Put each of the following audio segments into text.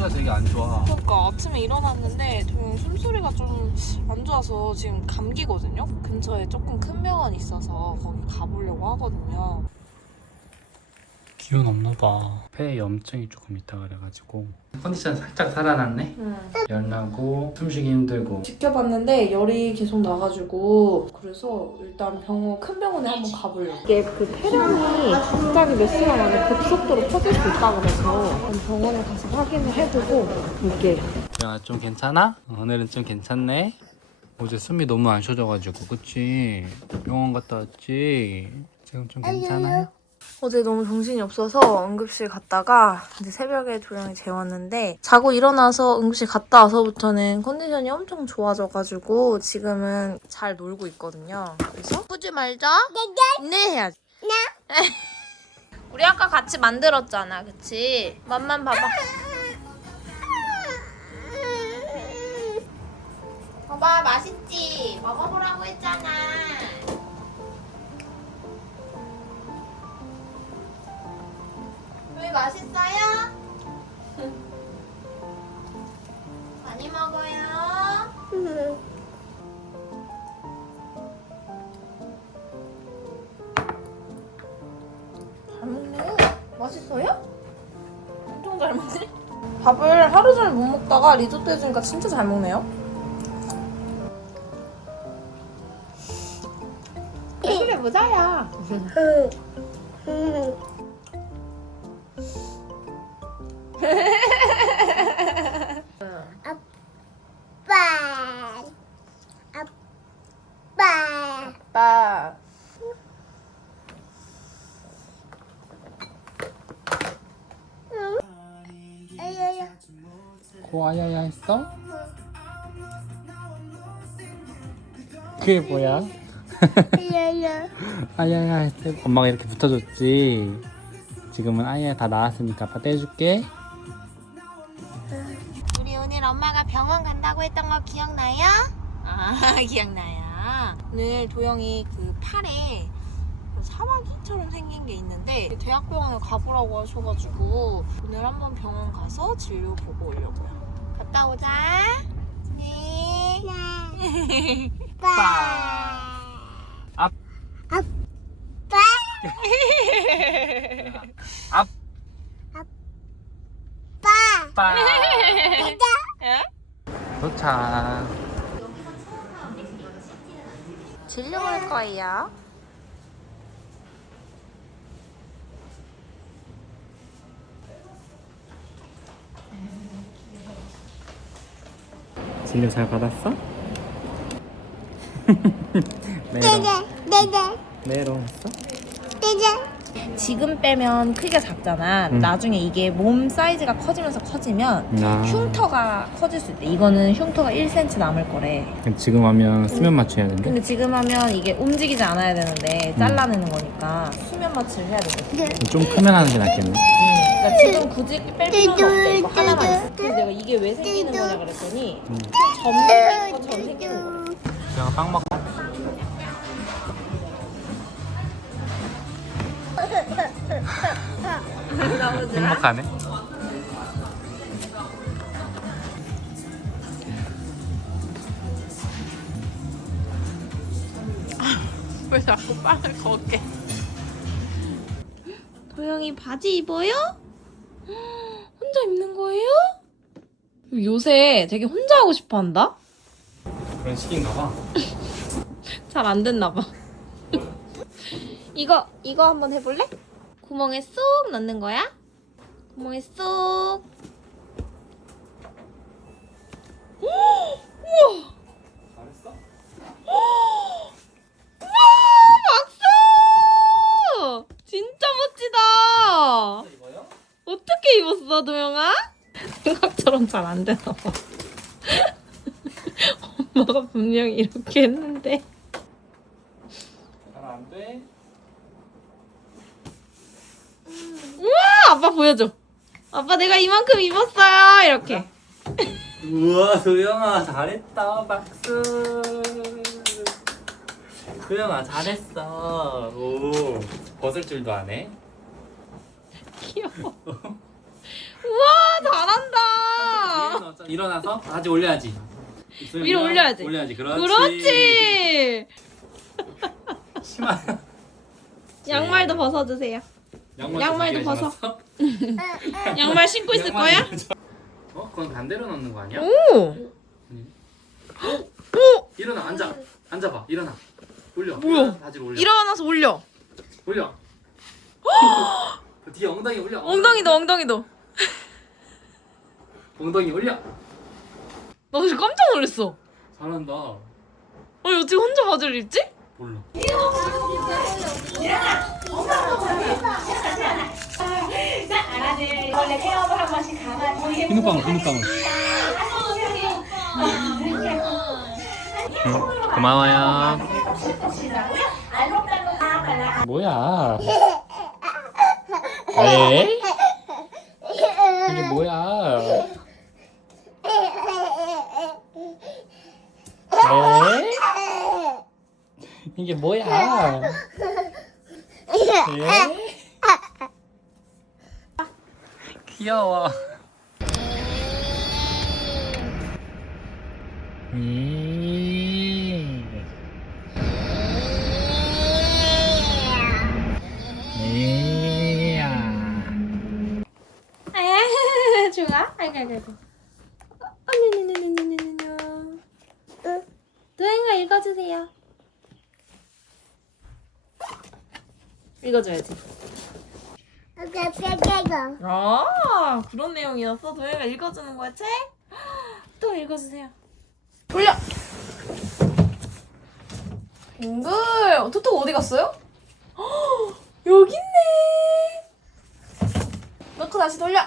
숨소리가 되게 안 좋아. 그러니까 아침에 일어났는데 도영 숨소리가 좀 안 좋아서 지금 감기거든요. 근처에 조금 큰 병원이 있어서 거기 가보려고 하거든요. 기운 없나 봐. 폐에 염증이 조금 있다 그래가지고 컨디션 살짝 살아났네. 열나고 숨쉬기 힘들고. 지켜봤는데 열이 계속 나가지고 그래서 일단 병원 큰 병원에 한번 가보려고. 이게 그 폐렴이 갑자기 몇 시간 안에 급속도로 퍼질 수 있다 그래서 병원에 가서 확인을 해두고 올게요. 야좀 괜찮아? 오늘은 좀 괜찮네. 어제 숨이 너무 안 쉬어져가지고 그치? 병원 갔다 왔지? 지금 좀 괜찮아요? 어제 너무 정신이 없어서 응급실 갔다가 이제 새벽에 도영이 재웠는데 자고 일어나서 응급실 갔다 와서부터는 컨디션이 엄청 좋아져가지고 지금은 잘 놀고 있거든요. 그래서 푸지 말자. 네 해야지. 네. 우리 아까 같이 만들었잖아, 그치? 맛만 봐봐. 봐봐, 맛있지? 먹어보라고 했잖아. 왜 맛있어요? 많이 먹어요. 잘 먹네. 맛있어요? 엄청 잘 먹네. 밥을 하루 종일 못 먹다가 리조또 해주니까 진짜 잘 먹네요. 그래 보자야. 아빠 아빠 아빠. 아야야 코 아야야 했어? 그게 뭐야? 아야야 아야야 했어. 엄마가 이렇게 붙어줬지. 지금은 아야 다 나았으니까 아빠 떼줄게. 거 기억나요? 아 기억나요. 오늘 도영이 그 팔에 사마귀처럼 생긴 게 있는데 대학병원에 가보라고 하셔가지고 오늘 한번 병원 가서 진료 보고 오려고요. 갔다 오자. 네. 아빠 앞. 아빠 앞. 아빠 빠. 예? 도착. 진료 볼 거예요. 진료 잘 받았어? 메롱. 네네 네네 메롱 했어? 네네 지금 빼면 크기가 작잖아. 음. 나중에 이게 몸 사이즈가 커지면서 커지면 나. 흉터가 커질 수 있대. 이거는 흉터가 1cm 남을 거래. 지금 하면 수면 맞춰야 된대. 근데 지금 하면 이게 움직이지 않아야 되는데 잘라내는 거니까 수면 마취를 해야 되거든. 좀 크면 하는 게 낫겠네. 그러니까 지금 굳이 뺄 필요는 없대. 이거 하나만 있어. 그래서 내가 이게 왜 생기는 거냐 그랬더니 점는 것처럼 생기는 거래. 제가 빵 먹고. 행복하네. 왜 자꾸 빵을 걷게? 도영이 바지 입어요? 혼자 입는 거예요? 요새 되게 혼자 하고 싶어 한다? 그런 식인가 봐. 잘 안 됐나 봐. 이거 이거 한번 해볼래? 구멍에 쏙 넣는 거야? 구멍에 쏙. 우와! 잘했어? 박수! 진짜 멋지다. 어떻게 입었어, 도영아? 생각처럼 잘 안 되나 봐. 엄마가 분명히 이렇게 했는데. 잘안 돼. 우와! 아빠 보여줘. 아빠 내가 이만큼 입었어요. 이렇게. 우와 도영아 잘했다 박수. 도영아 잘했어. 오 벗을 줄도 아네. 귀여워. 우와, 잘한다. 일어나서 다시 올려야지. 위로 올려야지. 올려야지. 그렇지. 그렇지. 심한. 양말도 벗어주세요. 양말 양말도 벗어. 양말 신고 있을 거야? 어? 그건 반대로 넣는 거 아니야? 오. 일어나 앉아. 앉아봐. 일어나. 올려. 뭐야? 바지를 올려. 일어나서 올려. 올려. 그 뒤에 엉덩이 올려. 엉덩이도 엉덩이도. 엉덩이 올려. 나 지금 깜짝 놀랐어. 잘한다. 아니 어떻게 혼자 바지를 입지? 몰라. 비눗방울, 비눗방울. 응, 고마워요. 뭐야? 에? 이게 뭐야? 에? 이게 뭐야? 에? 귀여워. 이. 이야. 아 좋아. 아이고 아이고 아이고. 어느느느느느느느. 도영이가 읽어주세요. 읽어줘야지. 아 그런 내용이었어? 도영이가 읽어주는 거야 책? 또 읽어주세요. 돌려. 뱅글. 어, 토토 어디 갔어요? 헉, 여기 있네. 넣고 다시 돌려.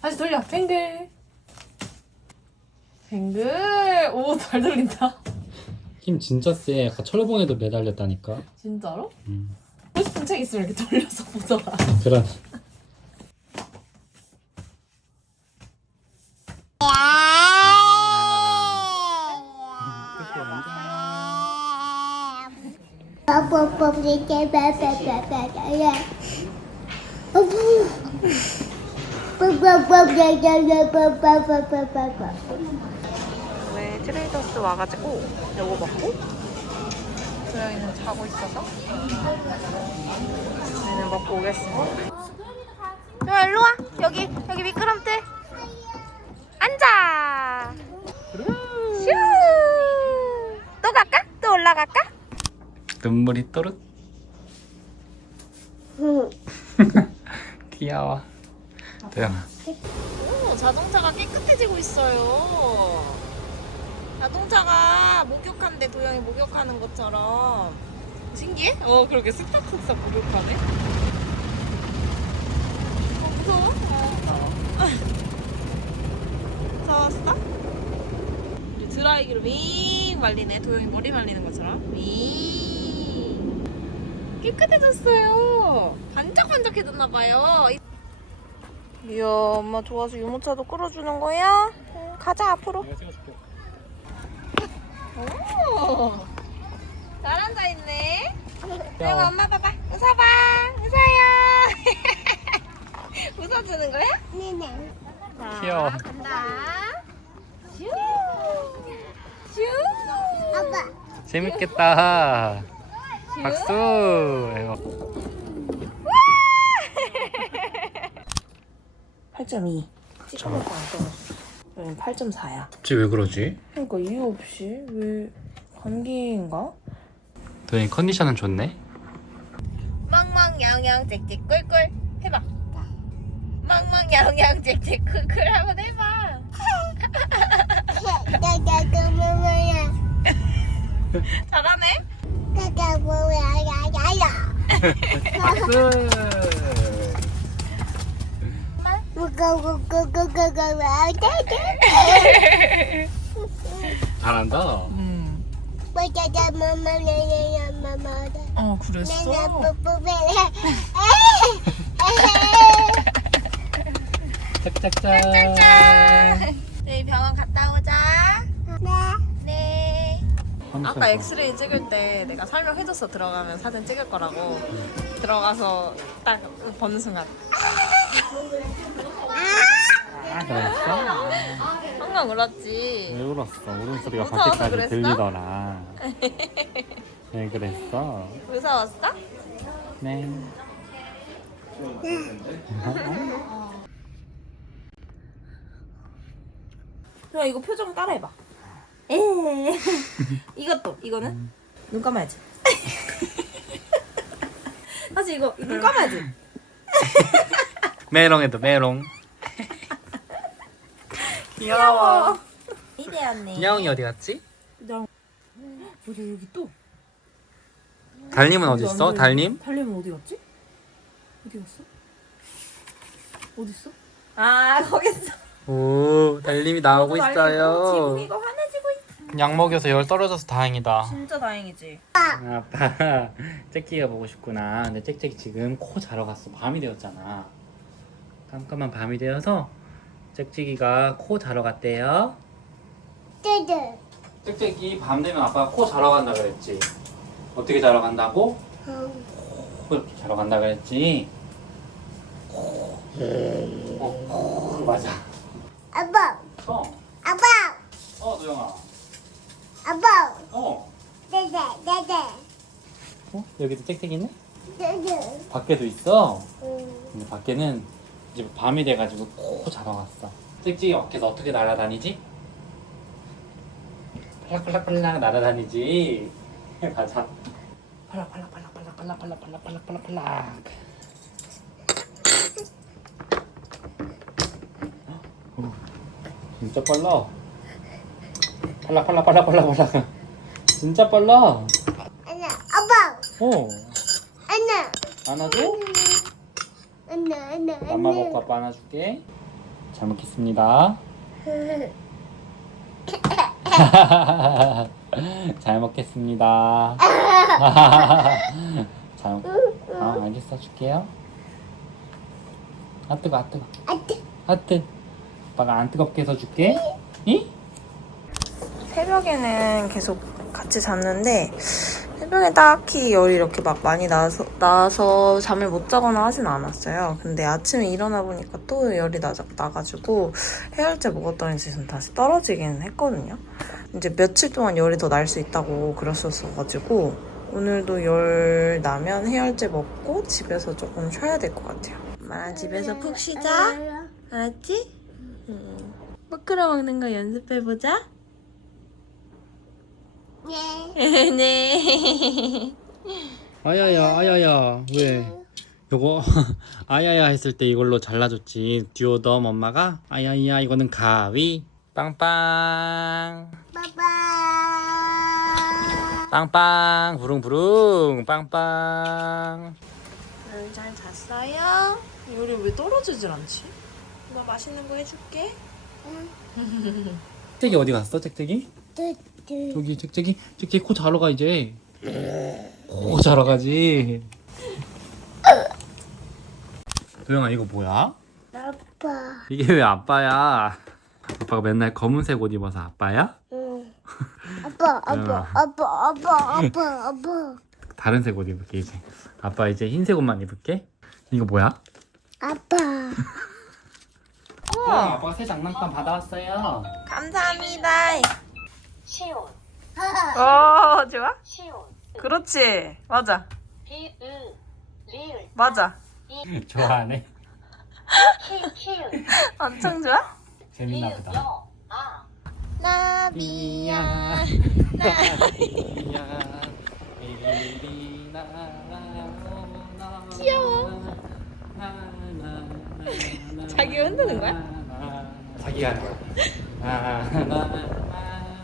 다시 돌려. 뱅글. 뱅글. 오 잘 돌린다. 힘 진짜 세. 아까 철봉에도 매달렸다니까. 진짜로? 음. 보고 싶은 책 있으면 이렇게 돌려서 보더라. 그런. 왜 트레이더스 와가지고 요거 먹고 조영이는 자고 있어서 저희는 먹고 오겠습니다. 야 일로 와 여기 여기 미끄럼틀 앉아. 슈. 또 갈까? 또 올라갈까? 눈물이 또르. 귀여워. 도영아. 오, 자동차가 깨끗해지고 있어요. 자동차가 목욕한데 도영이 목욕하는 것처럼 신기해? 어, 그렇게 쓱싹쓱싹 목욕하네. 어, 무서워? 어. 무서웠어? 이제 드라이기로 윙 말리네. 도영이 머리 말리는 것처럼. 윙. 깨끗해졌어요. 반짝반짝해졌나봐요. 이야, 엄마 좋아서 유모차도 끌어주는 거야? 응, 가자, 앞으로. 내가 찍어줄게. 오, 잘 앉아 있네. 그리고 엄마 봐봐. 웃어봐. 웃어요. 웃어주는 거야? 자, 귀여워. 간다. 슈. 슈. 재밌겠다. 박수. 이거. 8.2. 찍어놓고 안 써놨어. 여긴 8.4야. 갑자기 왜 그러지? 그러니까 이유 없이 왜 감기인가? 도영이 컨디션은 좋네. 멍멍냥냥 짹짹 꿀꿀 해봐. 멍멍냥냥 짹짹 꿀꿀 한번 해봐. 잘하네. 박수. 잘한다. 음. 어 그랬어? 짝짝짝. 저희 병원 갔다 오자. 네. 아까 엑스레이 찍을 때 내가 설명해줬어 들어가면 사진 찍을 거라고 들어가서 딱 보는 순간 아, 그랬어? 한강 엄청 울었지. 왜 울었어? 울음소리가 무서워서 밖에까지 그랬어? 들리더라. 왜 그랬어? 무서웠어? 네. 그럼 이거 표정 따라해봐. 에 이것도 이거는 눈 감아야지. 다시 이거 눈 감아야지. 메롱해도 메롱. 귀여워. 이래였네. 야옹이 어디 갔지? 뭐야 여기 또? 달님은 어디 있어? 달님? 달님은 어디 갔지? 어디 갔어? 어디 있어? 아 거기 있어. 오, 달님이 나오고 있어요. 이거 화내지고 있어. 약 먹여서 열 떨어져서 다행이다. 진짜 다행이지. 아빠, 짹짹이가 보고 싶구나. 근데 짹짹이 지금 코 자러 갔어. 밤이 되었잖아. 깜깜한 밤이 되어서 짹짹이가 코 자러 갔대요. 짹짹이 밤 되면 아빠가 코 자러 간다 그랬지. 어떻게 자러 간다고? 코 이렇게 자러 간다 그랬지. 코. 어, 코. 맞아. 아빠. 어, 아빠. 어, 도영아. 아빠. 어. 떼떼. 떼떼. 어? 여기도 짹짹이 있네? 밖에도 있어. 응. 근데 밖에는 이제 밤이 돼가지고 코 자러 갔어. 짹짹이 어깨에서 어떻게 날아다니지? 팔락팔락팔락 날아다니지. 맞아. 팔락팔락팔락팔락팔락팔락팔락팔락팔락. 어, 진짜 빨라. 팔락팔락팔락팔락팔락. 진짜 빨라. 안나. 아빠. 어. 안나. 안아줘? 안나. 안나. 엄마 먹고 아빠 안아줄게. 잘 먹겠습니다. 잘 먹겠습니다. 잘 먹... 아, 알겠어. 줄게요. 아, 뜨거, 아, 뜨거. 아뜨. 아, 뜨. 아빠가 안 뜨겁게 해서 줄게. 이? 새벽에는 계속 같이 잤는데 새벽에 딱히 열이 이렇게 막 많이 나서, 나서 잠을 못 자거나 하진 않았어요. 근데 아침에 일어나 보니까 또 열이 나, 나가지고 해열제 먹었더니 지금 다시 떨어지긴 했거든요. 이제 며칠 동안 열이 더 날 수 있다고 그랬었어가지고 오늘도 열 나면 해열제 먹고 집에서 조금 쉬어야 될 것 같아요. 엄마랑 집에서 푹 쉬자. 알았지? 응. 포크로 먹는 거 연습해보자. 네. 네. 아야야, 아야야. 왜? 요거 아야야 했을 때 이걸로 잘라줬지. 듀오덤 엄마가 아야야 이거는 가위. 빵빵. 빠빠. 빵빵 부릉부릉 빵빵 잘 잤어요? 요리 왜 떨어지질 않지? 엄마 맛있는 거 해줄게. 짹짹이 어디 갔어 짹짹이? 떼떼. 저기 짹짹이 짹짹이 코 자러 가 이제 코 자러 가지 도영아 이거 뭐야? 아빠. 이게 왜 아빠야 아빠가 맨날 검은색 옷 입어서 아빠야? 응. 아빠. 아빠. 아빠. 아빠. 아빠. 아빠. 다른 색 옷 입을게 이제 아빠 이제 흰색 옷만 입을게 이거 뭐야? 아빠. 도영아 아빠가 새 장난감 받아왔어요 감사합니다. 시온, 어, 좋아? 시온, 그렇지. 맞아. 비읍, 리을, 맞아. 좋아하네 키, 키읔, 엄청 좋아? 재밌나 보다 여, 아, 나비야 나비야 귀여워. 자기 흔드는 거야? 자기가 하는 거야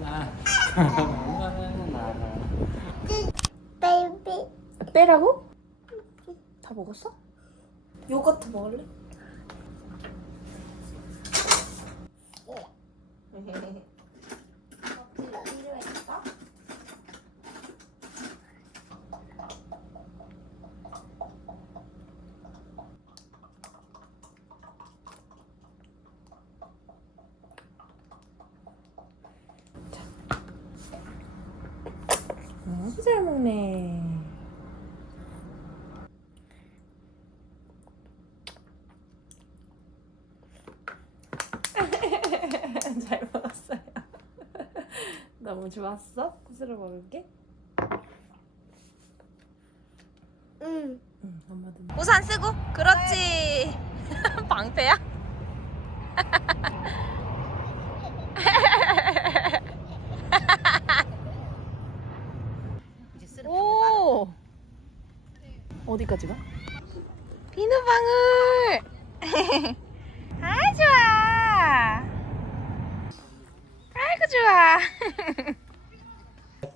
나나나나나 베이비. 빼라고? 다 먹었어? 요거트 먹을래? 아주 잘 먹네. 잘 먹었어. 너무 좋았어? 코스로 먹을게. 응. 응, 엄마도. 우산 쓰고. 그렇지. 방패야? 오. 어디까지 가? 비누방울. 아 좋아. 아이고 좋아.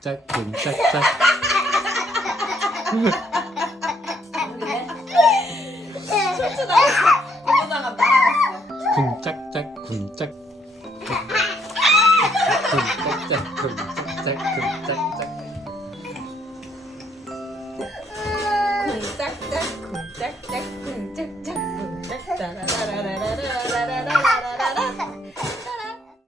짝짝꿍 짝짝. 쿵짝짝 쿵 짝. 쿵짝짝 쿵 짝짝 쿵 짝짝. 쿵짝짝 쿵 짝짝 쿵 짝짝 쿵 짝짝 따라라라라라